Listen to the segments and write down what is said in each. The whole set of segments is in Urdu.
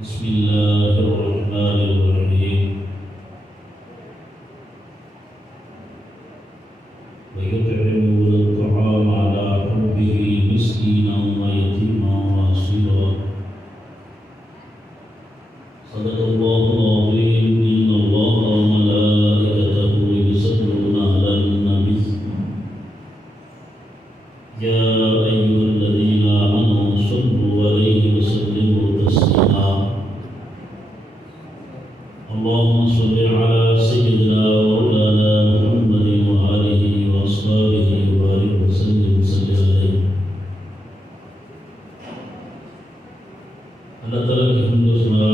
بسم الله الرحمن الرحيم ويطعمون الطعام على حبه مسكينا ويتيما واسيرا صدق الله العظيم إن الله وملائكته يصلون على النبي يا أيها الذين آمنوا صلوا عليه وسلموا تسليما اللهم صل على سيدنا ومولانا محمد وآله وأصحابه وبارك وسلم عليه. اللہ تعالیٰ کی حمد و ثنا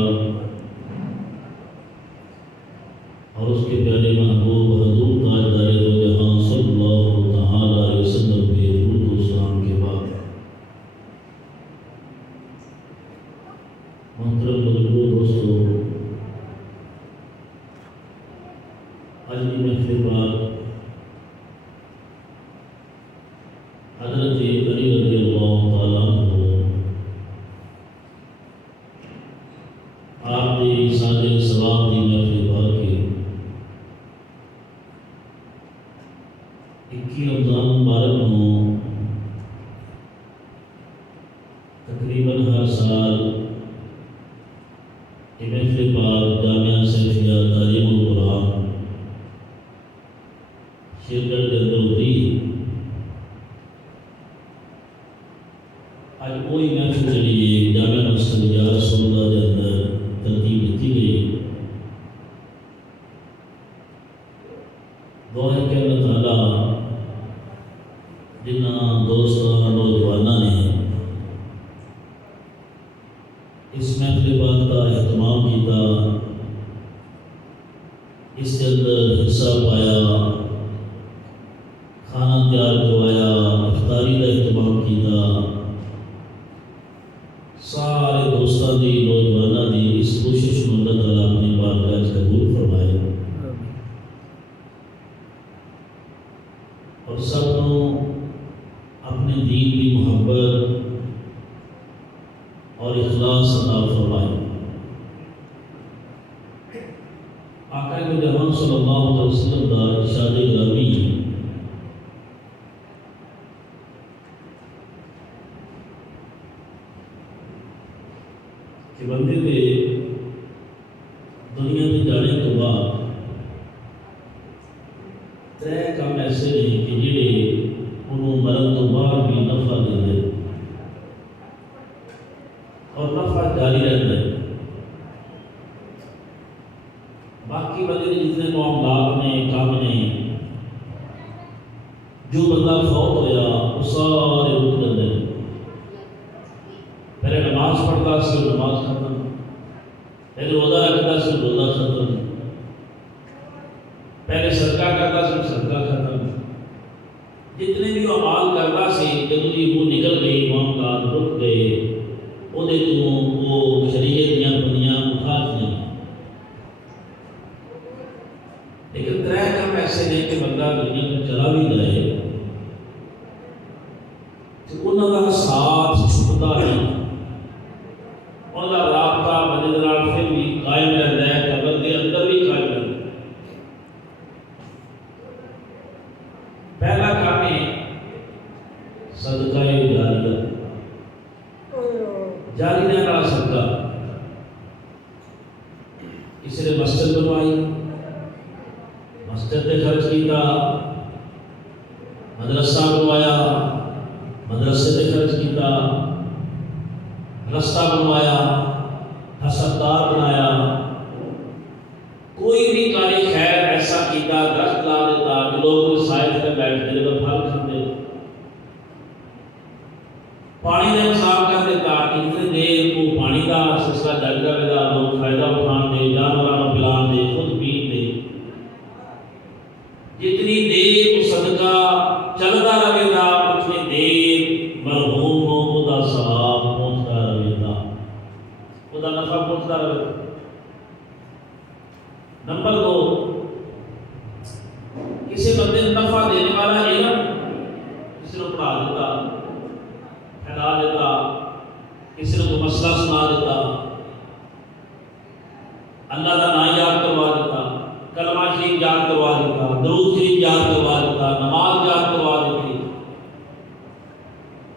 اور اس کے پیارے محبوب حضور تاجدار دو جہاں صلی اللہ تعالیٰ علیہ وسلم پہ درود و سلام کے بعد محترم بزرگوں دوستو، آج کی محفل بعد حضرت علی رضی اللہ تعالیٰ عنہ آپ دی سال ثواب دی محفل بعد کے 21 رمضان مبارک نو تقریباً ہر سال یہ محفل بعد جامعہ سیفیہ تعلیم القرآن شیرگڑھ کے اندر ہوتی ہے. آج کوئی محفل جڑی جامعہ مسجد یا رسول اللہ کے اندر ترتیب دیتی گئی. دعا ہے کہ اللہ تعالیٰ جنہاں دوستاں نوجوانوں نے اس محفل پاک کا اہتمام کیتا، اس کے اندر حصہ پایا، کھانا تیار کروایا، افطاری کا اہتمام کیتا، سارے دوستوں کی نوجوانوں کی اس کوشش میں اللہ تعالیٰ اپنی بارگاہ سے قبول فرمائے اور سب کو اپنے دین کی محبت اور اخلاص عطا فرمائے. آقا جہاں صلی اللہ علیہ وسلم کا ارشاد گرامی کہ بندے کے دنیا میں جانے تو بعد 3 کام ایسے نہیں کہ جڑے انہوں مرن تو بعد بھی نفع دے دے اور نفع جاری رہتا ہے. باقی بندے کے جتنے معاملات نے کام نے جو بندہ فوت ہویا وہ سارے رک جاتے ہیں. پہلے نماز پڑھتا سی نماز ختم، پہلے روزہ رکھتا سی روزہ ختم، پہلے صدقہ کرتا سی صدقہ ختم. جتنے بھی اعمال کرتا سی جب وہ نکل گئی، معاملات رک گئے، وہ شریعت دیا بنیاں اٹھا دیا. لیکن 3 کام ایسے نہیں کہ بندہ دنیا میں چلا بھی جائے تو انہوں کا ساتھ چھپتا نہیں، انہوں کا رابطہ بندے نال پھر بھی قائم رہتا ہے، قبر کے اندر بھی قائم رہتا ہے. پہلا کام ہے صدقہ جاریہ، جاری رہنے والا صدقہ. کسی نے مسجد بنوائی، مسجد پہ خرچ کیتا، مدرسہ بنوایا، مدرسے پہ خرچ کیتا، رستہ بنوایا، ہسپتال بنایا، کوئی بھی کاری خیر ایسا کیتا، درخت لا دیتا کہ لوگ سائے پہ بیٹھتے تو پھل کھاتے، پانی کا انتظام کر دیتا کہ اتنی دیر کو پانی کا سلسلہ جاری رہے گا، لوگ فائدہ اٹھان دے، جانوروں کو پلان دے، خود پین دے. جتنی دیر کو صدقہ چلتا رہے گا اتنی دیر مرحوم کو خدا ثواب پہنچتا رہے گا، خدا نفع پہنچتا رہے گا. نمبر 2، کسی بندے نے نفع دینے والا علم کسی نے پڑھا دیتا، پھیلا دیتا، کسی نے کوئی مسئلہ سنا دیتا، اللہ کا نام یاد کروا دیتا، کلمہ شریف یاد کروا دیتا، درود شریف یاد کروا دیتا، نماز یاد کروا دیتی،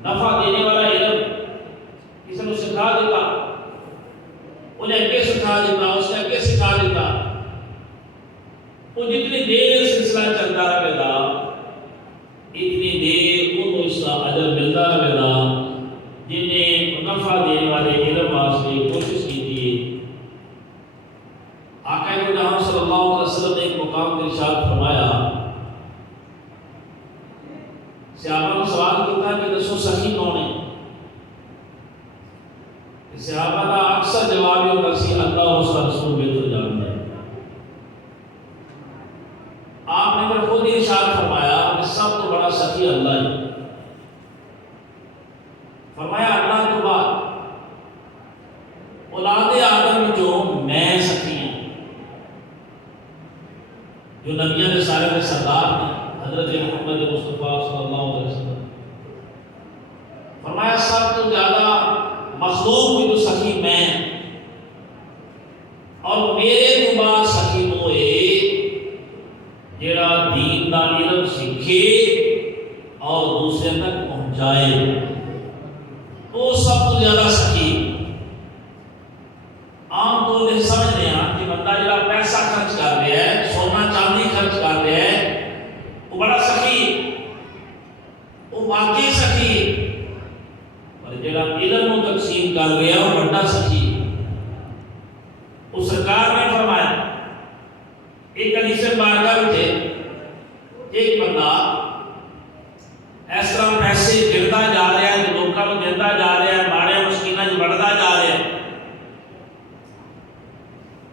نفع دینے والا علم کسی نے سکھا دیتا، انہیں اگے سکھا دیتا، اس نے اگے سکھا دیتا، وہ جتنی دیر سلسلہ چلتا رہے گا اتنی دیر ان اس کا اجر ملتا رہے گا جنہیں نفع دینے والے علم واسطے کوشش کی تھی۔ آقا جہاں صلی اللہ علیہ وسلم نے ایک مقام پر ارشاد فرمایا، صحابہ نے سوال کیا کہ دسو سخی کون ہے؟ صحابہ کا اکثر جواب یہ ہوتا سی اللہ اور اس کا رسول بہتر جانتے ہیں۔ آپ نے پھر خود ہی ارشاد فرمایا کہ سب تو بڑا سخی اللہ ہے۔ فرمایا اللہ کے بعد اولاد آدم جو میں سخی ہوں، جو نبیوں کے سارے کے سردار ہیں حضرت محمد مصطفیٰ صلی اللہ علیہ وسلم، فرمایا سب تو زیادہ مخلوق بھی تو سخی میں، اور میرے تو بعد سخی ہوئے جڑا دین دا علم سیکھے اور دوسرے تک پہنچائے، وہ سب تو زیادہ سخی۔ عام طور پر سمجھتے ہیں کہ بندہ جڑا پیسہ خرچ کر رہا ہے، سونا چاندی خرچ کر رہا ہے، وہ بڑا سخی، وہ واقعی سخی، اور جڑا علم کو تقسیم کر رہا ہے وہ بڑا سخی۔ اس سرکار نے فرمایا ایک حدیث مبارکہ میں ایک بندہ اس طرح پیسے گرتا جا رہا ہے، لوگوں کو دیتا جا رہا ہے، ماڑے مسکینہ جو بڑھتا جا رہا ہے،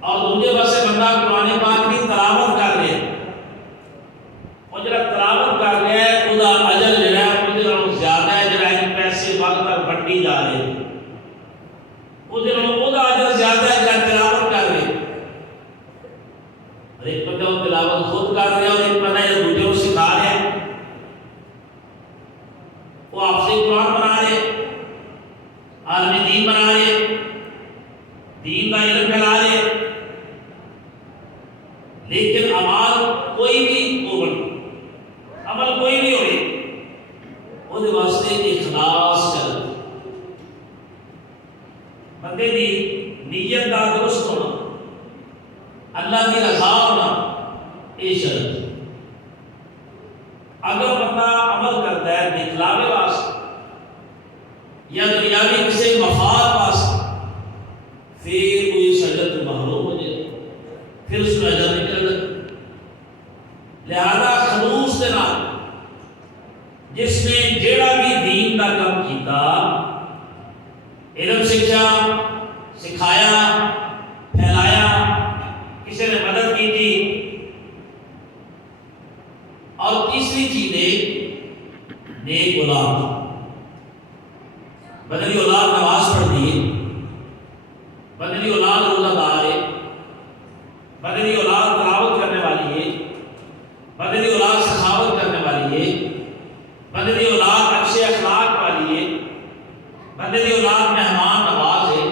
اور دوسرے پاسے بندہ قرآن پاک کی تلاوت کر رہا ہے، اور جڑا تلاوت کر رہا ہے اس کا اجر جو ہے وہ نالوں زیادہ ہے جڑا ان پیسے وقت تک بڑھتی جا رہے ہیں، وہ اجر زیادہ ہے جڑا تلاوت کر رہے ہیں۔ اور ایک بندہ وہ تلاوت خود کر رہا ہے اور ایک بندہ جو دوسرے کو سکھا رہا ہے، وہ آپ سے قرآن بنا رہے، عالمی دین بنا رہے، دین کا علم پھیلا رہے، لیکن عمل کوئی بھی عمل کوئی بھی ہوئے وہ دے واسطے اخلاص کر بندے دی نیت دا درست ہونا، اللہ کی رضا ہونا، یہ شرط۔ اگر بندہ عمل کرتا ہے دکھلاوے واسطے یا دنیاوی کسی مفاد واسطے، پھر کوئی شجرت محروم ہو جائے، پھر اس میں اجر نہیں ملتا۔ لہذا خلوص کے نال جس نے جیڑا بھی دین کا کام کیتا، علم سکھا، سکھایا، پھیلایا، کسی نے مدد کی تھی، اور تیسری چیز ہے نیک اولاد، بدنی اولاد نماز پڑھتی ہے، بدنی اولاد روزہ دار ہے، بدنی اولاد تلاوت کرنے والی ہے، بدنی اولاد سخاوت کرنے والی ہے، بدنی اولاد اچھے اخلاق والی ہے، بدنی اولاد مہمان نواز ہے،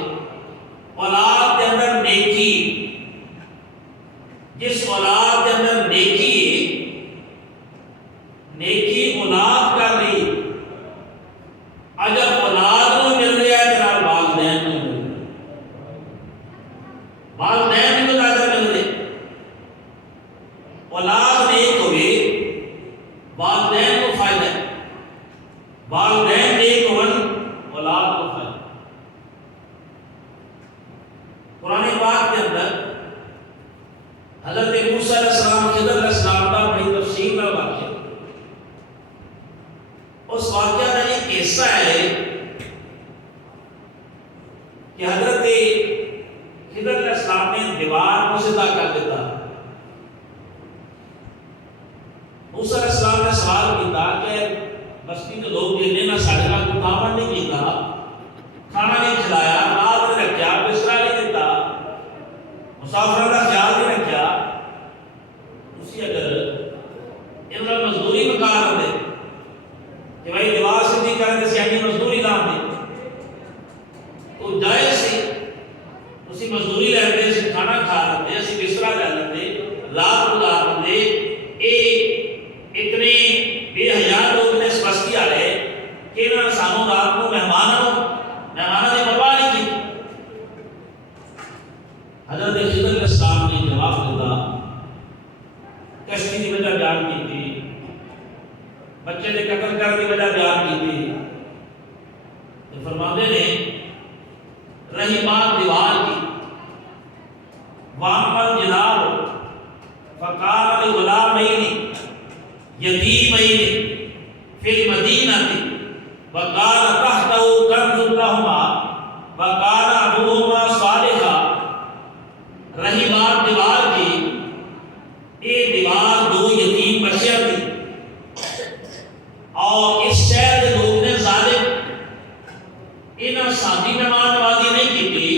اولاد کے اندر نیکی، جس اولاد کے اندر نیکی ہے، نیکی اولاد کر رہی، اجر اولاد کو مل رہا ہے جناب والدین کو مل رہا ہے، والدین کو زیادہ مل رہے، اولاد نیک ہوئے والدین کو فائدہ ہے، والدین نیک ہون اولاد کو فائدہ۔ قرآن پاک کے اندر حضرت موسیٰ علیہ السلام خضر علیہ السلام کا بڑی تفصیل کا واقعہ، اس واقعہ کا ایک حصہ ہے کہ حضرت خضر علیہ السلام نے دیوار کو سیدھا کر دیتا۔ موسیٰ علیہ السلام نے سوال کیا کہ بستی کے لوگ جنہیں نہ ساڑھے کا کام نہیں کیتا، کھانا نہیں کھلایا، رات نہیں رکھیا، بستر نہیں دیتا، مسافروں کا خیال نہیں رکھیا، اسی اگر انہوں مزدوری میں کہا رہے کہ بھائی دیوار سیدھی کرنے سے سیاحی مزدوری دام دے تو جائز سی، تو اسی مزدوری لیندے، اسی کھانا کھا لیندے، اسی بستر لے لیندے، رات گزار لیندے۔ اے اتنے بے حیا لوگ نے اس بستی والے کہ انہاں نے سانوں رات کو مہمانوں کی پرواہ نہیں کی۔ حضرت خضر علیہ السلام نے جواب دیتا، کشتی کی وجہ بیان کی تھی، بچے کے قتل کرنے کی وجہ بیان کی تھی، تو فرماتے نے رہی بات دیوار کی، وَأَمَّا الْجِدَارُ فَكَانَ لِغُلَامَيْنِ يَتِيمَيْنِ فِي الْمَدِينَةِ وَكَانَ تَحْتَهُ كَنْزٌ لَهُمَا وَكَانَ أَبُوهُمَا صَالِحًا۔ رہی بات دیوار کی، یہ دیوار دو یتیم بچیاں تھی اور اس شہر کے لوگ نے ظالم انہاں سادی مہمان نوازی نہیں کی تھی۔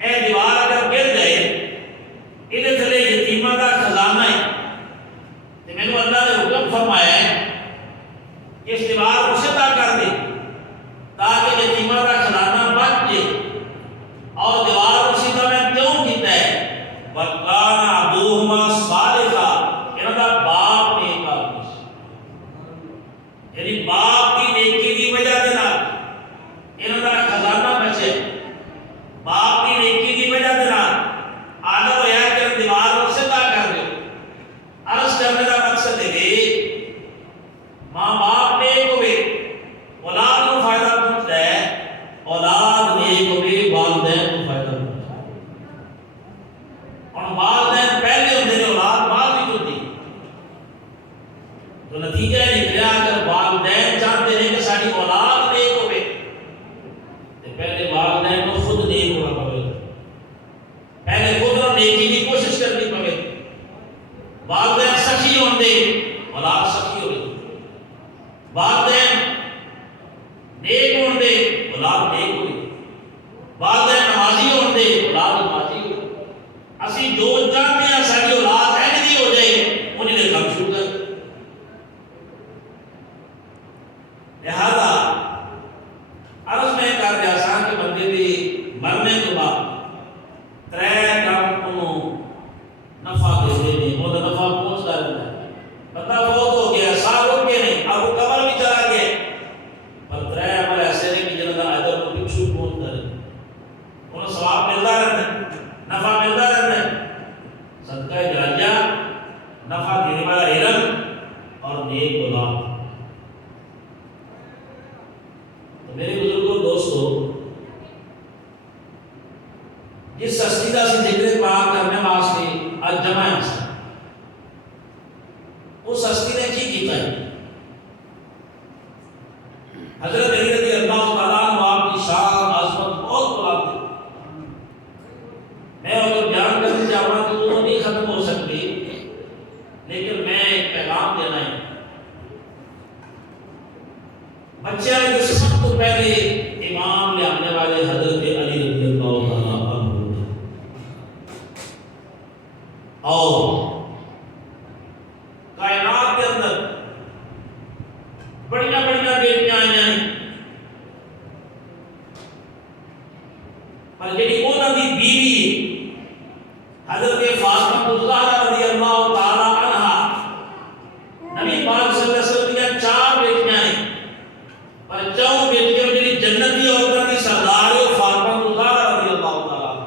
اے دیوار اگر گر گئے، یہ تھلے یتیمہ کا خزانہ ہے، تو میں نے اللہ نے حکم فرمایا ہے کہ اس دیوار کو سیدھا کر دے تاکہ یتیمہ کا خزانہ بچ جائے۔ اور دیوار کو سیدھا میں کیوں کیتا ہے؟ وَكَانَ أَبُوهُمَا صَالِحًا، انہاں دا باپ نیک آدمی سی، یعنی باپ کی نیکی دی وجہ دے نال انہاں دا خزانہ بچے، باپ کی نیکی دی وجہ دے نال آدھا ہویا کہ دیوار کو سیدھا کر دو۔ عرض کرنے کا مقصد ہے ماں باپ نیک ہوئے اولاد کو فائدہ پہنچتا ہے، اولاد نیک ہوئے والدین کو فائدہ پہنچتا ہے، اور والدین پہلے ہوتے ہیں اولاد بعد بھی ہوتی ہے۔ تو نتیجہ نکلا اگر والدین چاہتے ہیں کہ ساری اولاد نیک ہوئے تو پہلے والدین کو خود نیک ہونا پڑے، پہلے خود اور نیکی کی کوشش کرنی پڑے۔ والدین سخی ہوندے اولاد سخی ہوئے، والدین نیک ہوندے اولاد نیک ہوئے، والدین نمازی ہوندے اولاد نمازی ہوئے۔ اسی جو چاہتے ہیں ساری اولاد ایسی ہو جائے انہیں نے کم شروع کر۔ لہذا عرض میں کر دیا سان کہ بندے دی مرنے تو بعد ترے کام انہوں نفع دے دے، وہ نفع پہنچتا رہتا ہے۔ بندہ فوت ہو گیا، سال رک کے نہیں، اب وہ قبر بھی چلا گیا، پر ترے عمل ایسے نہیں کہ جنہاں دا اجر کو پچھو پہنچتا رہتا ہے، انہوں ثواب ملتا رہتا ہے، نفع ملتا رہتا ہے۔ صدقہ جاریہ، نفع دینے والا علم اور نیک اولاد۔ تو میرے بزرگوں دوستو، جس ہستی کا سی ذکر پاک کرنے واسطے آج جمع ہے، اس ہستی نے کی کیتا ہے؟ حضرت علی رضی اللہ تعالیٰ عنہ آپ کی شان عظمت بہت بلند ہے، میں اگر بیان کرنے جاؤں تو وہ نہیں ختم ہو سکتی، لیکن میں ایک پیغام دینا ہے۔ بچے والے سب تو پہلے امام لے آنے والے حضرت علی رضی اللہ تعالیٰ عنہ، اور کائنات کے اندر بڑیاں بڑیاں بیٹیاں آئی ہیں، پر جڑی انہاں دی بیوی حضرت فاطمہ الزہرا رضی اللہ تعالی عنہا، نبی پاک صلی اللہ علیہ وسلم کی 4 بیٹیاں ہیں، پر 4 بیٹیاں جڑی جنتی عورتاں دی سردار ہے فاطمہ الزہرا رضی اللہ تعالی عنہا،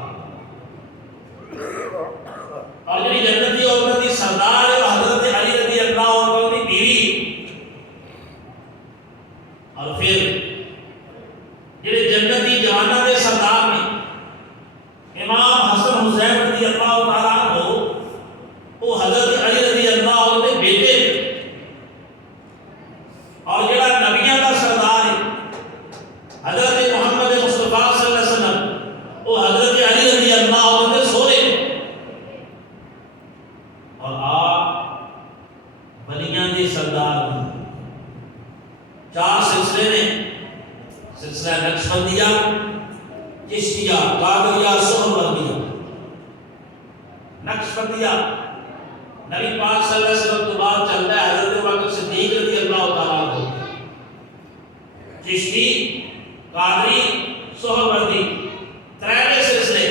اور جڑی جنتی عورتاں دی سردار ہے حضرت علی رضی اللہ عنہ کی بیوی، اور پھر جڑے جنتی جواناں دے سردار نے امام حسن حسین رضی اللہ تعالیٰ عنہ، وہ حضرت علی رضی اللہ عنہ کے بیٹے، اور جڑا نبیوں کا سردار ہے حضرت محمد مصطفیٰ صلی اللہ علیہ وسلم، وہ حضرت علی رضی اللہ عنہ کے سورے، اور آپ ولیاں دے سردار ہیں۔ 4 سلسلے نے، سلسلہ نقشبندیہ، چشتیہ، قادریہ، سہروردیہ۔ نقشبندیہ نبی پاک صلی اللہ علیہ وسلم کے بعد چلتا ہے حضرت ابوبکر صدیق رضی اللہ تعالیٰ عنہ۔ چشتی، قادری، سہروردی، 3 سلسلے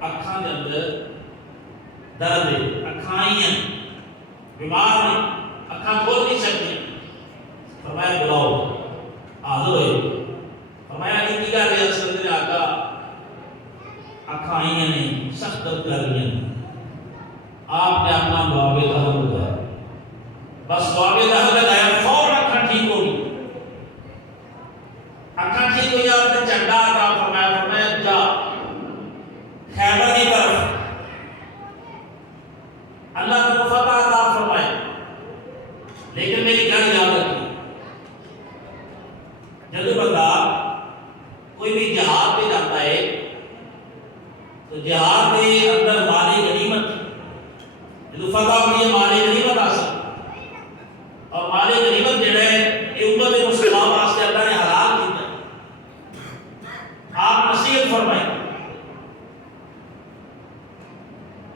اکھاں دے اندر درد ہے، اکھاں آئیاں بیمار نے، اکھاں کھول نہیں سکتی، فرمایا بلاؤ، حاضر ہوئے، فرمایا کی گل ہے؟ عرض کرتے ہیں آقا اکھاں آئیاں نے، سخت درد کر رہی ہیں۔ آپ نے اپنا دعوے دہل لگایا، بس دعوے دہل لگایا، فوراً اکھاں ٹھیک ہو گئی، اکھاں ٹھیک ہوئی، آپ نے جھنڈا عطا فرمایا، فرمایا جا خیبر کی طرف اللہ نے فتح عطا فرمائے۔ لیکن میری گل یاد رکھی، جب بندہ کوئی بھی جہاد پہ جاتا ہے تو جہاد کے اندر مال غنیمت، جب فتح ہوئی ہے مال غنیمت حاصل، اور مال غنیمت جڑا ہے یہ امت مسلمہ واسطے اللہ نے حلال کیتا ہے۔ آپ نصیحت فرمائیں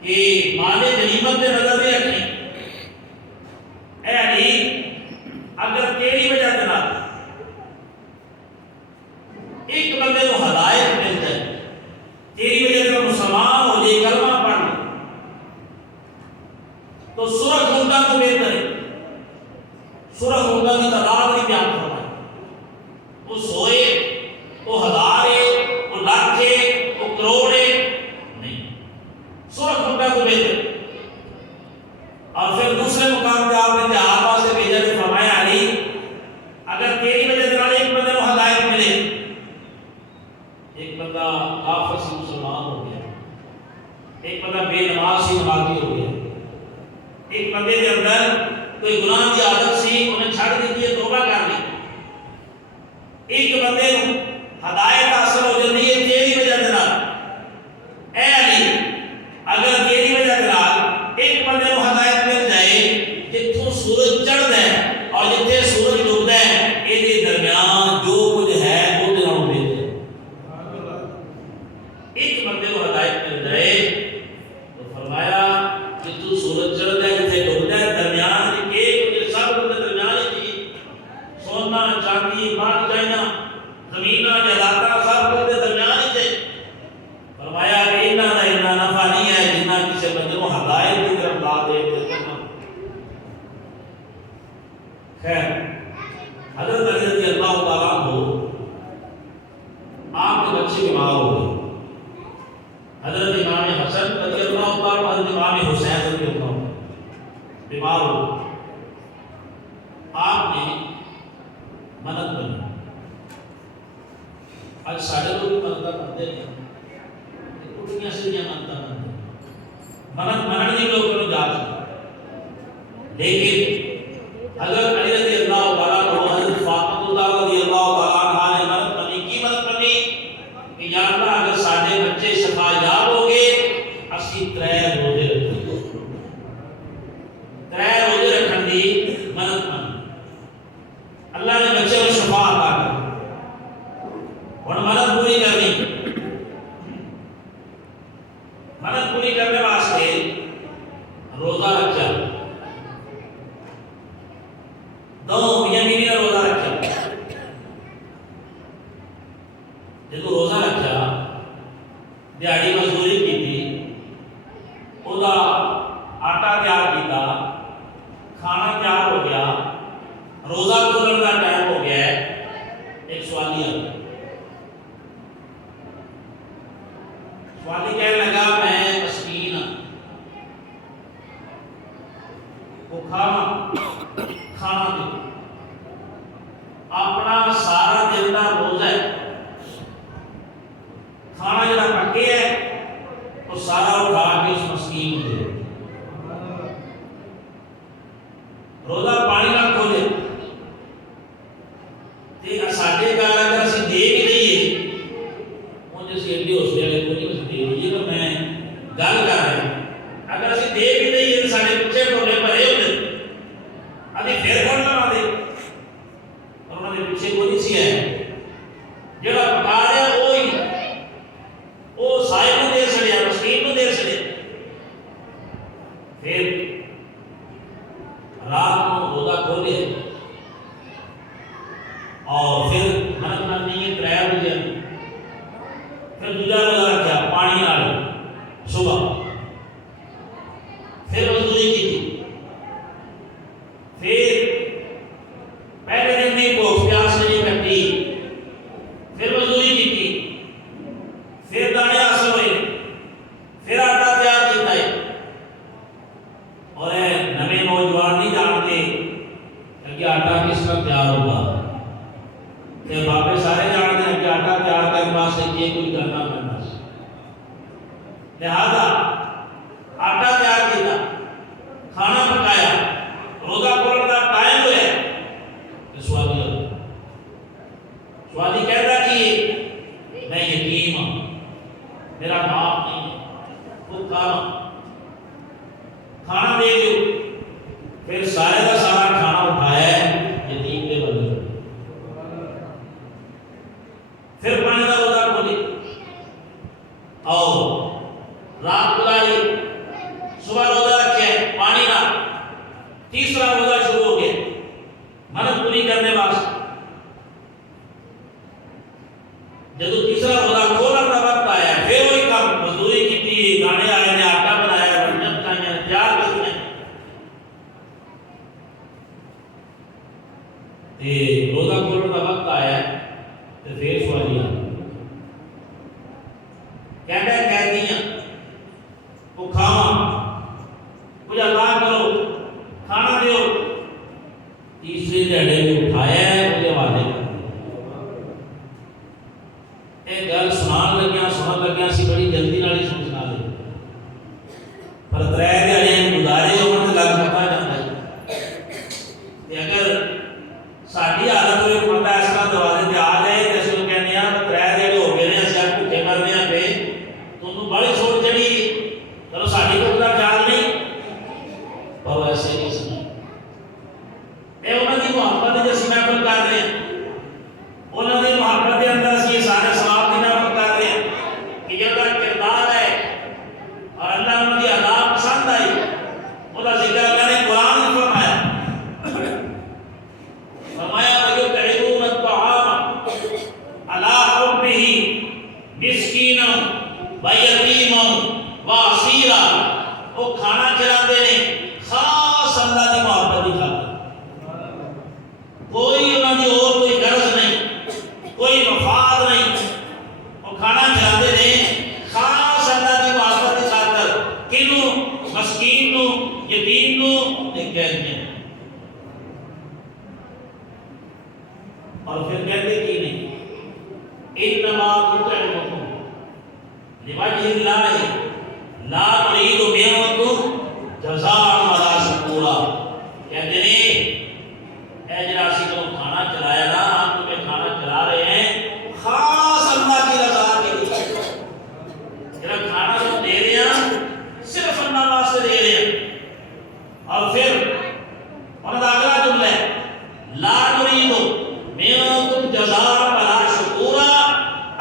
کہ مال غنیمت کے نظر میں رکھیں، اے علی اگر تیری وجہ سے نہ ایک بندے کو ہدایت مل جائے، تیری وجہ سے مسلمان ہو جائے، کلمہ پڑھ لے، تو سرخ ہوتا تو بہتر ہے۔ سرخ ہوتا کی تعداد نہیں بیان فرمائے، وہ سوئے، وہ ہزار ہے، وہ لاکھ ہے، وہ کروڑ ہے، نہیں، سرخ ہوتا تو بہتر۔ اور پھر دوسرے مقام پہ آپ نے جہاد واسطے بھیجا تو فرمایا علی اگر تیری وجہ سے ایک بندے کو ہدایت ملے، ایک بندہ کافر سے مسلمان ہو گیا، ایک بندہ بے نماز سے نمازی ہو گیا، ایک بندے کے اندر کوئی گناہ کی عادت سی انہیں چھڑ دیتی ہے، توبہ کر لی، ایک بندے کو ہدایت حاصل ہو جاتی ہے تیری وجہ سے، اے علی اگر تیری وجہ سے ایک بندے کو ہدایت مل جائے، جتوں سورج چڑھتا ہے اور جتنے سورج ڈوبتا ہے یہ درمیان جو کچھ ہے وہ دنوں بہتر ہے۔ ایک بندے کو ہدایت مل جائے تو فرمایا جتوں سورج چڑھتا ہے جتنے ڈوبتا ہے درمیان کے کچھ سب کچھ درمیان کی سونا چاندی مال چائنا زمین جائیداد سب کچھ درمیان ہی ہے۔ فرمایا کہ انہاں دا اتنا نفع نہیں ہے جتنا کسی بندے کو ہدایت کی طرف لا دے۔ خیر حضرت علی رضی اللہ تعالیٰ عنہ آپ کے بچے بیمار ہو گئے، حضرت امام حسن رضی اللہ تعالیٰ عنہ، حضرت امام حسین رضی اللہ عنہ بیمار ہو، آپ نے منت بنی، آج ساڑھے لوگ منتہ بنتے ہیں، اٹھنیاں سے یہ منتہ بنتے منت منن نہیں لوگ کرو جا چکا، لیکن حضرت علی رضی اللہ تعالیٰ عنہ، حضرت فاطمہ رضی اللہ تعالیٰ عنہ نے منت بنی، کی منت بنی کہ یا اللہ اگر سارے بچے شفا یاب ہو گئے اسی 3 روزے رکھیں گے، 3 روزے رکھن دی منت بنی، اللہ نے بچے کو شفا عطا کر، اور منت پوری کرنی، منت پوری کرنے واسطے روزہ رکھا، 2 مہینے کا روزہ رکھا، جب روزہ رکھا دیہڑی مزدوری کی تھی، وہ آٹا تیار کیتا، کھانا تیار ہو گیا، روزہ کھولنے کا ٹائم ہو گیا ہے، ایک سوالی آ گیا، سوالی کہنے لگا میں مسکین ہوں، وہ کھانا دے، اپنا سارا دن کا روزہ ہے، کھانا جڑا پکے ہے وہ سارا اٹھا کے اس مسکین کو دے، صبح، پھر مزدوری کی تھی، پھر پہلے دن میں بھوک پیاس نہیں کٹی، پھر مزدوری کی تھی، پھر دانے حاصل ہوئے، پھر آٹا تیار کیتا ہے۔ اور نئے نوجوان نہیں جانتے کہ آٹا کس طرح تیار ہوگا، کہ باپے سارے جانتے ہیں کہ آٹا تیار کرنے واسطے یہ کوئی کرنا پڑنا، لہذا آٹا تیار کیا، کھانا پکایا، روزہ کھولنے کا ٹائم ہوا کہ سوادی کہتا کہ میں یتیم ہوں، میرا باپ نہیں، خود کھانا دے دو۔ پھر سارے کا سارا کھانا اٹھایا یتیم کے بدلے، پھر پانی کا روزہ کھولے اور رات گزاری، صبح روزہ رکھے پانی نہ، تیسرا روزہ شروع ہو گیا منت پوری کرنے واسطے۔ جب تیسرا روزہ کھولنے کا وقت آیا، پھر وہی کام، مزدوری کی تھی، گانے آئے نے، آٹا بنایا، رنجن کھائیں، تیار کرتے ہیں، روزہ کھولنے کا وقت آیا تو پھر سوالیاں کہتی ہیں وہ کھاواں، مجھے عطا کرو، کھانا دیو۔ تیسرے دہڑے میں اٹھایا ہے، مجھے حوالے کر دیا۔ یہ گل سنن لگیا سی بڑی جلدی نال ہی سنا لے، پر ترے دہڑے گزارے ہون تے گل پتا جاتا ہے۔ تے اگر ساڈی حالت ہوئے بندہ اس طرح دروازے تے آ جائے تے اسی کہنے آ ترے دہڑے ہو گئے نے، اسی بھوکے مرنے آ پے، تو بڑی سوچ چڑھی، چلو ساڈی کوئی خیال نہیں، پر ویسے نہیں سنی۔ اے انہاں دی محبت جس محفل کر رہے ہیں، انہاں دی محبت کے اندر اسی سارے ثواب کی محفل کر رہے ہیں کہ جب تک کردار ہے اور اللہ انہاں دی ادا پسند آئی، انہاں ذکر اللہ نے قرآن میں فرمایا وَيُطْعِمُونَ الطَّعَامَ عَلَىٰ حُبِّهِ مِسْكِينًا وَيَتِيمًا وَأَسِيرًا، وہ کھانا کھلاتے ہیں خاص اللہ کی محبت کی خاطر، کوئی انہوں نے اور کوئی غرض نہیں، کوئی مفاد نہیں، وہ کھانا کھلاتے ہیں خاص اللہ کی محبت کی خاطر، کنوں؟ مسکین نو، یتیم نو، قیدیاں۔ اور پھر کہتے کی نہیں، انما نطعمکم لوجہ اللہ لا نرید منکم جزاء ولا شکورا، کہتے ہیں اے جڑا اسی کو کھانا کھلایا نا، ہم تمہیں کھانا کھلا رہے ہیں خاص اللہ کی رضا کے لیے، جڑا کھانا جو دے رہے ہیں صرف اللہ واسطے دے رہے ہیں۔ اور پھر انہوں کا اگلا جملہ ہے لا نرید منکم جزاء ولا شکورا،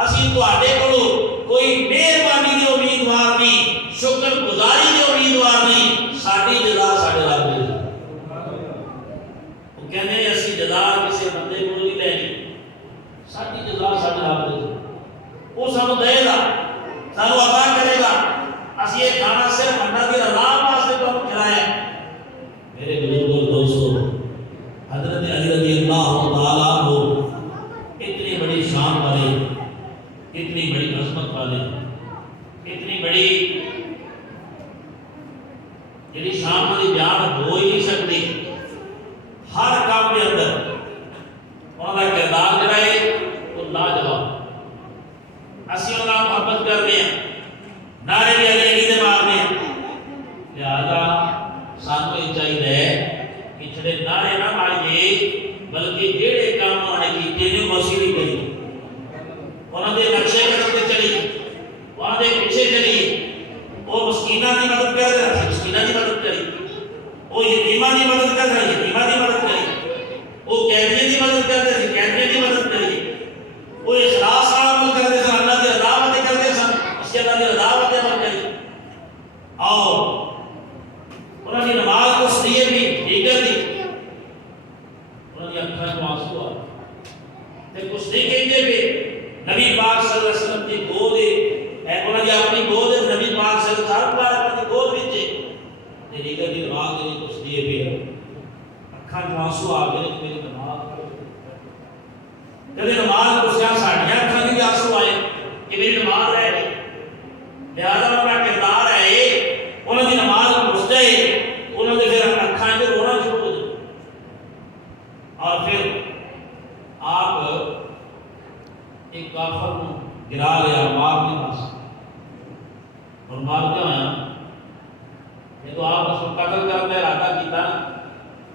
اسی تواڈے کولوں کوئی مہربانی دی امیدوار نہیں، شکر گزاری دی امیدوار نہیں، ساڈی جزا ساڈے رب دے۔ وہ کہنے ہیں اسی جزا کسی بندے کو نہیں لینی، ساڈی جزا ساڈے رب دے، وہ سانو دے گا، سانو عطا کرے گا، اسی یہ کھانا صرف اللہ دی رضا واسطے تو کھلایا ہے۔ میرے بزرگوں اور دوستوں، حضرت علی رضی اللہ تعالیٰ عنہ اتنی بڑی شان والے، اتنی بڑی عظمت والے، اتنی بڑی جڑی شان والی بیان ہو ہی نہیں سکتی، ہر کام کے اندر انہوں کا کردار جڑا ہے وہ لاجواب، اسی انہوں کا محبت کرتے ہیں، نعرے بھی علی علی دے مارنے ہیں، لہذا سانو یہ چاہیے کہ چھڑے نعرے نہ ماریے، بلکہ جڑے کام انہوں نے کیتے ہیں وہ اسی کری، انہوں نے نقشے قدم تے چلی، انہوں نے پیچھے چلی، وہ مسکینہ کی مدد کر رہے ہیں، مسکینہ کی مدد کری، وہ یتیمہ کی مدد کر رہے ہیں، یتیمہ کی مدد کری، وہ قیدیوں کی مدد کر رہے ہیں، قیدیوں کی مدد کری، وہ اخلاص عمل کر رہے ہیں، اللہ کی رضا کر رہے ہیں، اس کے اللہ کی رضا عمل کری، اور انہوں نے نماز کو سلیے بھی دیگر دی، انہوں نے اکھاں کو آنسو آ تے کچھ نہیں کہتے بھی نبی پاک صلی اللہ علیہ وسلم کی گود ہے، انہوں نے اپنی گود نبی پاک صلی اللہ علیہ وسلم اور مار کیا ہوا یہ تو آپ اس کو قتل کرنے ارادہ کیتا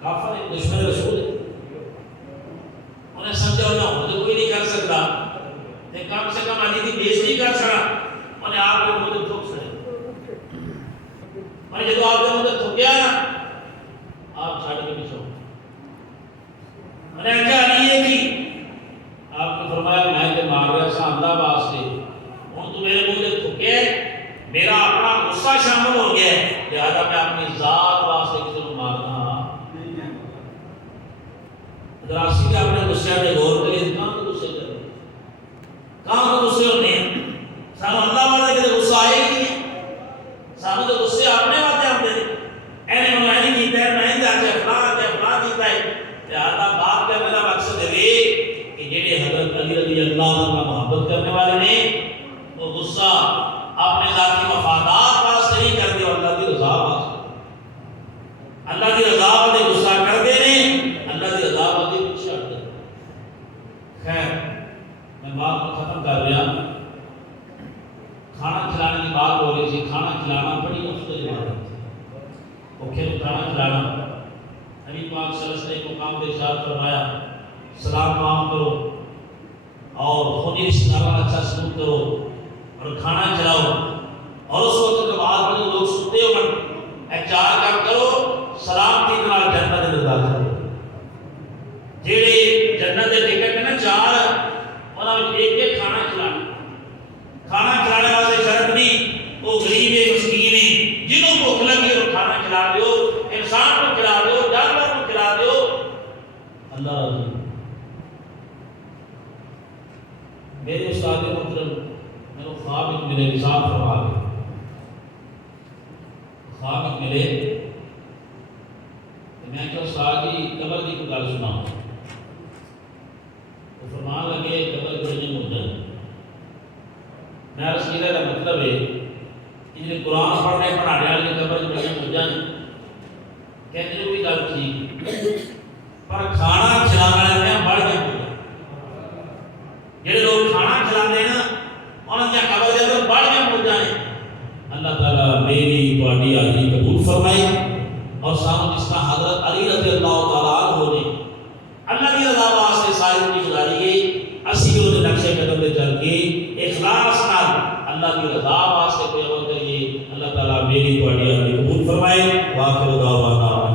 کافر ایک دشمن رسول ہے انہیں سمجھا انہیں تو کوئی نہیں کر سکتا کم سے کم علی کی بےزتی کر سکا انہیں آپ کے مدد تھوک سکے اور جب آپ کے مدد تھوکیا نا آپ چھاڑ کے پیچھے انہیں کیا علی ہے کہ آپ نے فرمایا میں تے مار رہا سا اللہ واسطے ہوں تو میرے منہ سے تھکے میرا اپنا غصہ شامل ہو گیا ہے لہذا میں اپنی ذات واسطے کسی کو مارنا دراصل کے اپنے غصے پہ غور کریں کہاں کو غصے کر رہے کہاں کو غصے ہوتے ہیں سانو اللہ والے کے غصہ آئے ہی نہیں سانو تو غصے اپنے واتے آتے ہیں اینے میں نہیں کیتا ہے میں جاتے فلاں کیتا ہے لہذا بات کرنے کا مقصد ہے کہ جڑے حضرت علی رضی اللہ عنہ محبت کرنے والے نے وہ غصہ اپنے ذاتی مفادات واسطے نہیں کرتے اللہ کی رضا واسطے اللہ کی رضا واسطے غصہ کرتے ہیں اللہ کی رضا واسطے پیچھے ہٹتے خیر میں بات کو ختم کر رہا کھانا کھلانے کی بات ہو رہی تھی کھانا کھلانا بڑی افضل بات ہے وہ کھیل کھانا کھلانا نبی پاک صلی اللہ علیہ وسلم کو مقام پہ ارشاد فرمایا سلام معاف کرو اور خونی رشتہ داروں اچھا سلوک کرو اور کھانا کھلاؤ اور اس وقت کے بعد میں لوگ سنتے ہو اے چار کام کرو سلام کی نال جنت میں داخل کرو جیڑے جنت دے ٹکٹ نے چار انہاں وچ ایک کھانا کھلانے واسطے شرط نہیں وہ غریب ہے مسکین ہے جنہوں کو بھوک لگی اور کھانا کھلا دیو انسان کو کھلا دیو جانور کو کھلا دیو اللہ راضی میرے استاد محترم میرے خواب ایک ملے نصاب فرما دے خواب ایک ملے میں کہ استاد کی قبر کی کوئی گل سنا وہ فرمان لگے قبر بڑی مدن میں عرض کیا کا مطلب ہے کہ جنہیں قرآن پڑھنے پڑھانے والے قبر بڑی مدن کہتے ہیں کوئی گل ٹھیک پر کھانا کھلانے والے بڑھ گئے جڑے لوگ کھانا کھلاتے ہیں نا انہاں دی قبر دے اندر بڑھ کے مل جائیں اللہ تعالیٰ میری تواڈی حاضری قبول فرمائے اور سانو جس طرح حضرت علی رضی اللہ تعالیٰ عنہ نے اللہ کی رضا واسطے ساری زندگی گزاری گئی اسی بھی انہیں نقشے قدم پہ چل کے اخلاص نال اللہ کی رضا واسطے کوئی عمل کریے اللہ تعالیٰ میری تواڈی حاضری قبول فرمائے واخر دعوانا